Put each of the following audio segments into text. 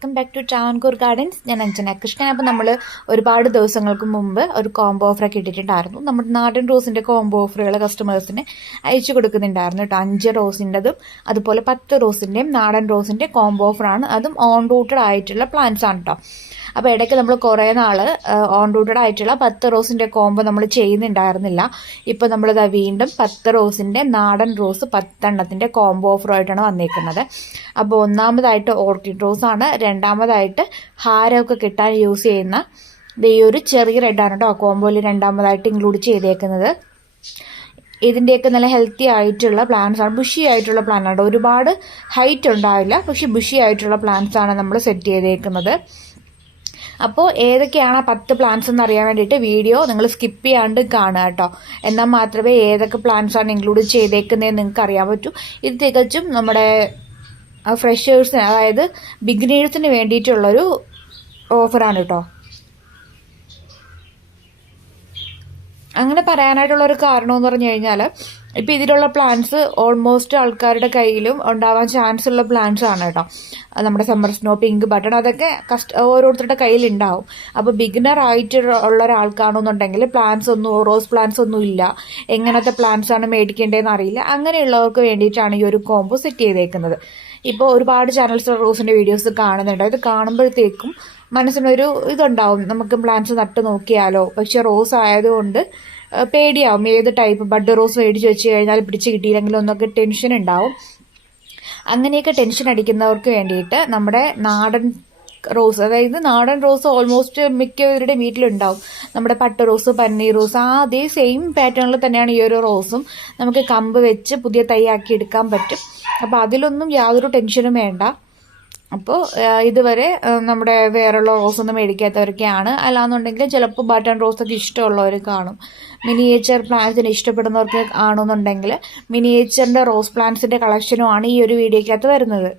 Welcome back to Travancore gardens. ഞാൻ അഞ്ജന കൃഷ്ണൻ. അപ്പോൾ നമ്മൾ ഒരുപാട് ദിവസങ്ങൾക്ക് മുമ്പ് ഒരു കോംബോ ഓഫറൊക്കെ ഇട്ടിട്ടുണ്ടായിരുന്നു. നമ്മുടെ നാടൻ റോസിന്റെ കോംബോ ഓഫറുകൾ കസ്റ്റമേഴ്സിന് അയച്ചു കൊടുക്കുന്നുണ്ടായിരുന്നു കേട്ടോ. അഞ്ച് റോസിന്റെതും അതുപോലെ പത്ത് റോസിന്റെയും നാടൻ റോസിന്റെ കോംബോ ഓഫറാണ് അതും ഓൺ റൂട്ടഡ് ആയിട്ടുള്ള പ്ലാന്റ്സ് ആണ് കേട്ടോ അപ്പോൾ ഇടയ്ക്ക് നമ്മൾ കുറേ നാൾ ഓൺ റൂട്ടഡ് ആയിട്ടുള്ള പത്ത് റോസിന്റെ കോംബോ നമ്മൾ ചെയ്യുന്നുണ്ടായിരുന്നില്ല. ഇപ്പോൾ നമ്മളിത് വീണ്ടും പത്ത് റോസിന്റെ നാടൻ റോസ് പത്തെണ്ണത്തിന്റെ കോംബോ ഓഫറായിട്ടാണ് വന്നിരിക്കുന്നത് അപ്പോൾ ഒന്നാമതായിട്ട് ഓർക്കിഡ് റോസ് ആണ്. രണ്ടാമതായിട്ട് ഹാരമൊക്കെ കിട്ടാൻ യൂസ് ചെയ്യുന്ന ഈ ഒരു ചെറിയ റെഡാണ് കേട്ടോ കോംബോയിൽ രണ്ടാമതായിട്ട് ഇൻക്ലൂഡ് ചെയ്തേക്കുന്നത്. ഇതിന്റെയൊക്കെ നല്ല ഹെൽത്തി ആയിട്ടുള്ള പ്ലാന്റ്സ് ആണ്. ബുഷി ആയിട്ടുള്ള പ്ലാന്റ് ആണ് ഒരുപാട് ഹൈറ്റ് ഉണ്ടാവില്ല. പക്ഷെ ബുഷി ആയിട്ടുള്ള പ്ലാന്റ്സ് ആണ് നമ്മൾ സെറ്റ് ചെയ്തേക്കുന്നത്. അപ്പോൾ ഏതൊക്കെയാണ് ആ പത്ത് പ്ലാന്റ്സ് എന്ന് അറിയാൻ വേണ്ടിയിട്ട് വീഡിയോ നിങ്ങൾ സ്കിപ്പ് ചെയ്യാണ്ട് കാണുക കേട്ടോ. എന്നാൽ മാത്രമേ ഏതൊക്കെ പ്ലാന്റ്സ് ആണ് ഇൻക്ലൂഡ് ചെയ്തേക്കുന്നതെന്ന് നിങ്ങൾക്ക് അറിയാൻ പറ്റൂ. ഇത് തികച്ചും നമ്മുടെ ഫ്രഷേഴ്സിന് അതായത് ബിഗിനേഴ്സിന് വേണ്ടിയിട്ടുള്ളൊരു ഓഫറാണ് കേട്ടോ. അങ്ങനെ പറയാനായിട്ടുള്ളൊരു കാരണം എന്ന് പറഞ്ഞു കഴിഞ്ഞാൽ ഇപ്പം ഇതിലുള്ള പ്ലാന്റ്സ് ഓൾമോസ്റ്റ് ആൾക്കാരുടെ കയ്യിലും ഉണ്ടാവാൻ ചാൻസ് ഉള്ള പ്ലാന്റ്സ് ആണ് കേട്ടോ. നമ്മുടെ സമ്മർ സ്നോ പിങ്ക് ബട്ടൺ അതൊക്കെ കസ്റ്റ ഓരോരുത്തരുടെ കയ്യിൽ ഉണ്ടാവും അപ്പോൾ ബിഗിനർ ആയിട്ട് ഉള്ള ഒരാൾക്കാണെന്നുണ്ടെങ്കിൽ പ്ലാന്റ്സ് ഒന്നും റോസ് പ്ലാന്റ്സ് ഒന്നും ഇല്ല. എങ്ങനത്തെ പ്ലാന്റ്സ് ആണ് മേടിക്കേണ്ടതെന്ന് അറിയില്ല. അങ്ങനെയുള്ളവർക്ക് വേണ്ടിയിട്ടാണ് ഈ ഒരു കോംബോ സെറ്റ് ചെയ്തേക്കുന്നത്. ഇപ്പോൾ ഒരുപാട് ചാനൽസ് റോസിന്റെ വീഡിയോസ് കാണുന്നുണ്ട്. അത് കാണുമ്പോഴത്തേക്കും മനസ്സിനൊരു ഇതുണ്ടാവും. നമുക്ക് പ്ലാന്റ്സ് നട്ട് നോക്കിയാലോ. പക്ഷെ റോസ് ആയതുകൊണ്ട് പേടിയാവും. ഏത് ടൈപ്പ് ബഡ് റോസ് മേടിച്ച് വെച്ച് കഴിഞ്ഞാൽ പിടിച്ച് കിട്ടിയില്ലെങ്കിലും ഒന്നൊക്കെ ടെൻഷൻ ഉണ്ടാവും. അങ്ങനെയൊക്കെ ടെൻഷൻ അടിക്കുന്നവർക്ക് വേണ്ടിയിട്ട് നമ്മുടെ നാടൻ റോസ് അതായത് നാടൻ റോസ് ഓൾമോസ്റ്റ് മിക്കവരുടെ വീട്ടിലുണ്ടാവും. നമ്മുടെ പട്ട് റോസ് പന്നീർ റോസ് ആ അതേ സെയിം പാറ്റേണിൽ തന്നെയാണ് ഈ ഒരു റോസും. നമുക്ക് കമ്പ് വെച്ച് പുതിയ തൈയാക്കി എടുക്കാൻ പറ്റും. അപ്പോൾ അതിലൊന്നും യാതൊരു ടെൻഷനും വേണ്ട. അപ്പോൾ ഇതുവരെ നമ്മുടെ വേറെയുള്ള റോസൊന്നും മേടിക്കാത്തവരൊക്കെയാണ്. അല്ലാന്നുണ്ടെങ്കിൽ ചിലപ്പോൾ ബട്ടൺ റോസ് ഒക്കെ ഇഷ്ടമുള്ളവർ കാണും. മിനിയേച്ചർ പ്ലാന്റ്സിന് ഇഷ്ടപ്പെടുന്നവർക്ക് ആണെന്നുണ്ടെങ്കിൽ മിനിയേച്ചറിന്റെ റോസ് പ്ലാന്റ്സിന്റെ കളക്ഷനുമാണ് ഈ ഒരു വീഡിയോക്കകത്ത് വരുന്നത്.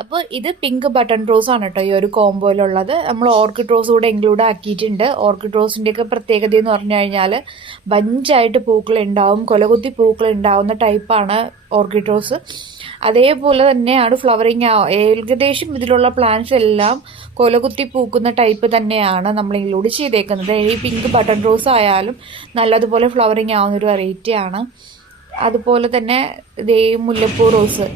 അപ്പോൾ ഇത് പിങ്ക് ബട്ടൺ റോസ് ആണ് കേട്ടോ ഈ ഒരു കോംബോയിലുള്ളത്. നമ്മൾ ഓർക്കിഡ് റോസ് കൂടെ ഇൻക്ലൂഡ് ആക്കിയിട്ടുണ്ട്. ഓർക്കിഡ് റോസിന്റെയൊക്കെ പ്രത്യേകത എന്ന് പറഞ്ഞു കഴിഞ്ഞാൽ ബഞ്ചായിട്ട് പൂക്കൾ ഉണ്ടാവും കൊലകുത്തി പൂക്കൾ ഉണ്ടാവുന്ന ടൈപ്പാണ് ഓർക്കിഡ് റോസ് അതേപോലെ തന്നെയാണ് ഫ്ലവറിങ് ഏകദേശം ഇതിലുള്ള പ്ലാന്റ്സ് എല്ലാം കൊലകുത്തി പൂക്കുന്ന ടൈപ്പ് തന്നെയാണ് നമ്മൾ ഇൻക്ലൂഡ് ചെയ്തേക്കുന്നത്. ഈ പിങ്ക് ബട്ടൺ റോസ് ആയാലും നല്ലതുപോലെ ഫ്ലവറിങ് ആവുന്ന ഒരു വെറൈറ്റിയാണ് അതുപോലെ തന്നെ ഇതേ മുല്ലപ്പൂ റോസ്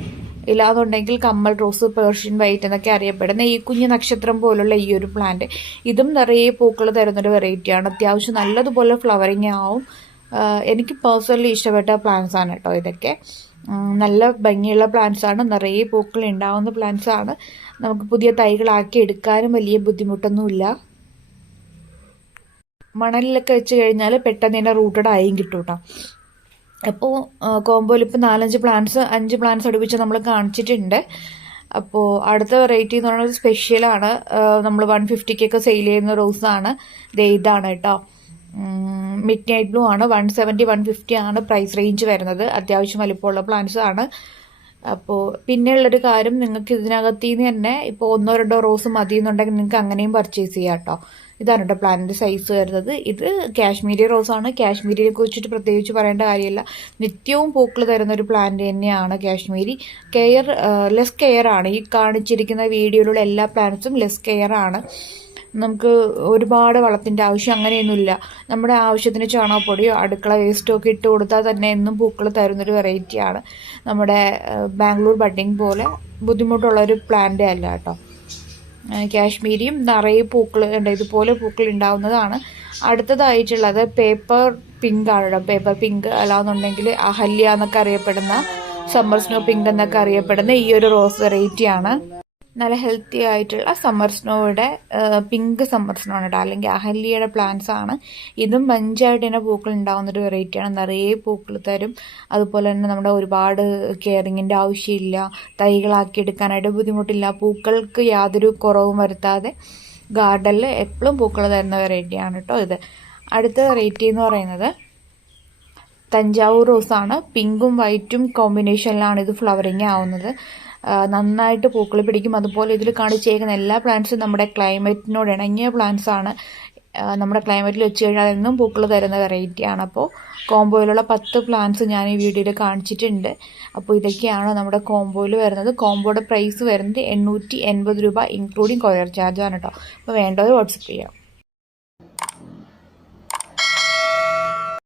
ഇല്ലാന്നുണ്ടെങ്കിൽ കമ്മൽ റോസ് പേർഷ്യൻ വൈറ്റ് എന്നൊക്കെ അറിയപ്പെടുന്ന ഈ കുഞ്ഞു നക്ഷത്രം പോലുള്ള ഈ ഒരു പ്ലാന്റ് ഇതും നിറയെ പൂക്കൾ തരുന്നൊരു വെറൈറ്റിയാണ് അത്യാവശ്യം നല്ലതുപോലെ ഫ്ലവറിങ് ആവും. എനിക്ക് പേഴ്സണലി ഇഷ്ടപ്പെട്ട പ്ലാന്റ്സ് ആണ് കേട്ടോ ഇതൊക്കെ. നല്ല ഭംഗിയുള്ള പ്ലാന്റ്സ് ആണ്. നിറയെ പൂക്കൾ ഉണ്ടാവുന്ന പ്ലാന്റ്സ് ആണ്. നമുക്ക് പുതിയ തൈകളാക്കി എടുക്കാനും വലിയ ബുദ്ധിമുട്ടൊന്നുമില്ല. മണലിലൊക്കെ വെച്ച് കഴിഞ്ഞാൽ പെട്ടെന്ന് തന്നെ റൂട്ടഡ് ആയും കിട്ടും കേട്ടോ. അപ്പോൾ കോമ്പോയിൽ ഇപ്പോൾ നാലഞ്ച് പ്ലാന്റ്സ് അഞ്ച് പ്ലാന്റ്സ് അടുപ്പിച്ച് നമ്മൾ കാണിച്ചിട്ടുണ്ട്. അപ്പോൾ അടുത്ത വെറൈറ്റി എന്ന് പറയുന്നത് സ്പെഷ്യലാണ് നമ്മൾ വൺ ഫിഫ്റ്റിക്കൊക്കെ സെയിൽ ചെയ്യുന്ന റോസാണ് ഇതാണ് കേട്ടോ. മിഡ് നൈറ്റ് ബ്ലൂ ആണ്. വൺ സെവന്റി വൺ ഫിഫ്റ്റി ആണ് പ്രൈസ് റേഞ്ച് വരുന്നത്. അത്യാവശ്യം വലിപ്പമുള്ള പ്ലാന്റ്സ് ആണ്. അപ്പോൾ പിന്നെയുള്ളൊരു കാര്യം നിങ്ങൾക്ക് ഇതിനകത്ത് നിന്ന് തന്നെ ഇപ്പോൾ ഒന്നോ രണ്ടോ റോസ് മതി എന്നുണ്ടെങ്കിൽ നിങ്ങൾക്ക് അങ്ങനെയും പർച്ചേസ് ചെയ്യാം കേട്ടോ. ഇതാണ് കേട്ടോ പ്ലാന്റിന്റെ സൈസ് വരുന്നത്. ഇത് കാശ്മീരി റോസാണ് കാശ്മീരിയെ കുറിച്ചിട്ട് പ്രത്യേകിച്ച് പറയേണ്ട കാര്യമില്ല. നിത്യവും പൂക്കൾ തരുന്ന ഒരു പ്ലാന്റ് തന്നെയാണ് കാശ്മീരി. കെയർ ലെസ് കെയർ ആണ്. ഈ കാണിച്ചിരിക്കുന്ന വീഡിയോയിലുള്ള എല്ലാ പ്ലാന്റ്സും ലെസ് കെയർ ആണ്. നമുക്ക് ഒരുപാട് വളത്തിന്റെ ആവശ്യം അങ്ങനെയൊന്നുമില്ല. നമ്മുടെ ആവശ്യത്തിന് ചാണകപ്പൊടിയോ അടുക്കള വേസ്റ്റോ ഒക്കെ ഇട്ട് കൊടുത്താൽ തന്നെ എന്നും പൂക്കൾ തരുന്നൊരു വെറൈറ്റിയാണ് നമ്മുടെ ബാംഗ്ലൂർ ബഡ്ഡിങ് പോലെ ബുദ്ധിമുട്ടുള്ളൊരു പ്ലാന്റ് അല്ല കേട്ടോ കാശ്മീരിയും നിറയെ പൂക്കൾ ഉണ്ട് ഇതുപോലെ പൂക്കൾ ഉണ്ടാവുന്നതാണ്. അടുത്തതായിട്ടുള്ളത് പേപ്പർ പിങ്ക് ആണ് പേപ്പർ പിങ്ക് അല്ലാന്നുണ്ടെങ്കിൽ അഹല്യ എന്നൊക്കെ അറിയപ്പെടുന്ന സമ്മർ സ്നോ പിങ്ക് എന്നൊക്കെ അറിയപ്പെടുന്ന ഈ ഒരു റോസ് വെറൈറ്റിയാണ് നല്ല ഹെൽത്തി ആയിട്ടുള്ള സമ്മർ സ്നോയുടെ പിങ്ക് സമ്മർ സ്നോ ആണ് കേട്ടോ അല്ലെങ്കിൽ അഹല്യയുടെ പ്ലാന്റ്സ് ആണ്. ഇതും മഞ്ചായിട്ട് തന്നെ പൂക്കൾ ഉണ്ടാകുന്ന ഒരു വെറൈറ്റിയാണ് നിറയെ പൂക്കൾ തരും. അതുപോലെ തന്നെ നമ്മുടെ ഒരുപാട് കെയറിങ്ങിന്റെ ആവശ്യമില്ല. തൈകളാക്കി എടുക്കാനായിട്ട് ബുദ്ധിമുട്ടില്ല. പൂക്കൾക്ക് യാതൊരു കുറവും വരുത്താതെ ഗാർഡനിൽ എപ്പോഴും പൂക്കൾ തരുന്ന വെറൈറ്റിയാണ് കേട്ടോ ഇത്. അടുത്ത വെറൈറ്റി എന്ന് പറയുന്നത് തഞ്ചാവൂർ റോസാണ് പിങ്കും വൈറ്റും കോമ്പിനേഷനിലാണ് ഇത് ഫ്ലവറിങ് ആവുന്നത്. നന്നായിട്ട് പൂക്കൾ പിടിക്കും. അതുപോലെ ഇതിൽ കാണിച്ചേക്കുന്ന എല്ലാ പ്ലാന്റ്സും നമ്മുടെ ക്ലൈമറ്റിനോട് ഇണങ്ങിയ പ്ലാന്റ്സ് ആണ്. നമ്മുടെ ക്ലൈമറ്റിൽ വെച്ച് കഴിഞ്ഞാൽ എന്നും പൂക്കൾ തരുന്ന വെറൈറ്റി ആണ്. അപ്പോൾ കോംബോയിലുള്ള പത്ത് പ്ലാന്റ്സ് ഞാൻ ഈ വീഡിയോയിൽ കാണിച്ചിട്ടുണ്ട്. അപ്പോൾ ഇതൊക്കെയാണ് നമ്മുടെ കോംബോയിൽ വരുന്നത്. കോംബോയുടെ പ്രൈസ് വരുന്നത് എണ്ണൂറ്റി രൂപ ഇൻക്ലൂഡിങ് കൊറിയർ ചാർജ് ആണ് കേട്ടോ അപ്പോൾ വേണ്ടവർ വാട്സപ്പ് ചെയ്യാം.